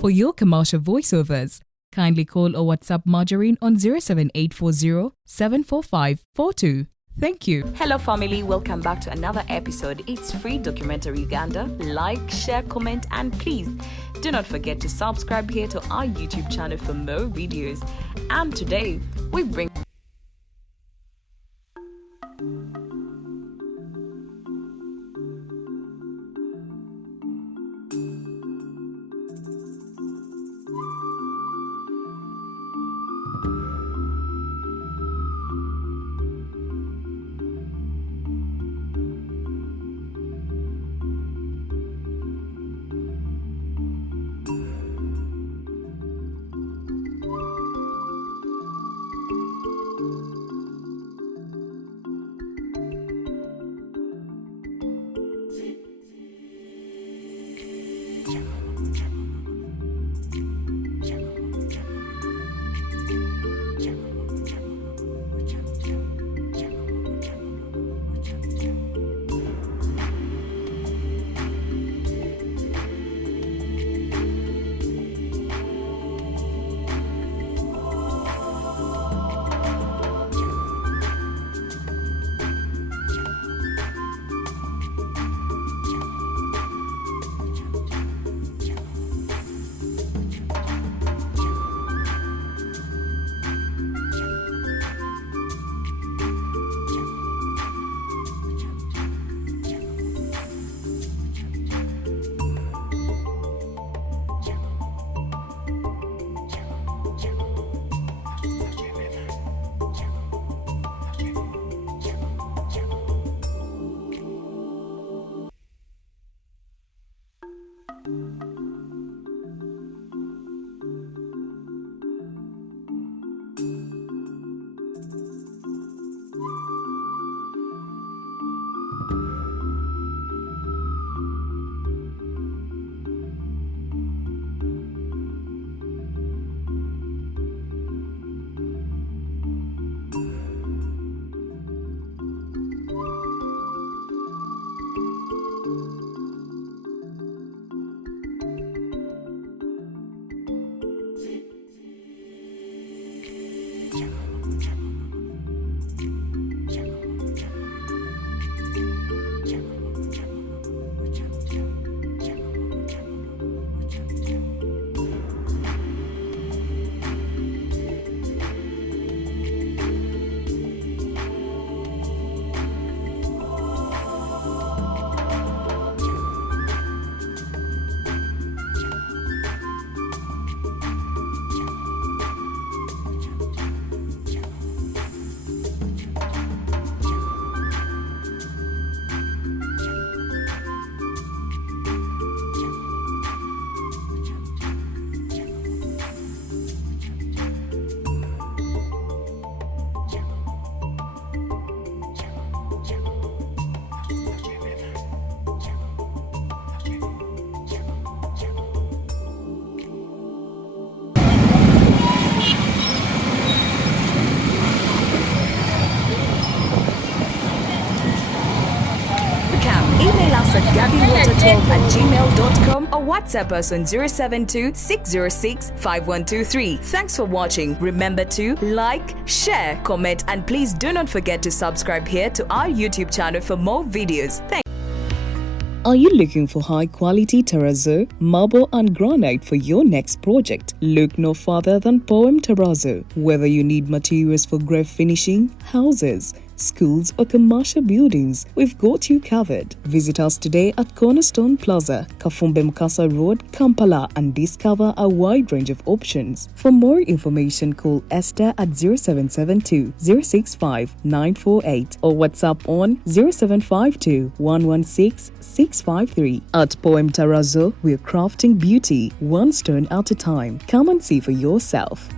For your commercial voiceovers, kindly call or WhatsApp Margarine on 07840 745 42. Thank you. Hello family, welcome back to another episode. It's free documentary Uganda. Like, share, comment and please do not forget to subscribe here to our YouTube channel for more videos. And today we bring gmail.com or WhatsApp us on 072-606-5123. Thanks for watching. Remember to like, share, comment and please do not forget to subscribe here to our YouTube channel for more videos. Thanks. Are you looking for high-quality terrazzo, marble and granite for your next project? Look no further than Poem Terrazzo. Whether you need materials for grave finishing, houses, schools or commercial buildings, we've got you covered. Visit us today at Cornerstone Plaza, Kafumbe Mukasa Road, Kampala and discover a wide range of options. For more information, call Esther at 0772 065 948 or WhatsApp on 0752 116 653. At Poem Terrazzo, we're crafting beauty one stone at a time. Come and see for yourself.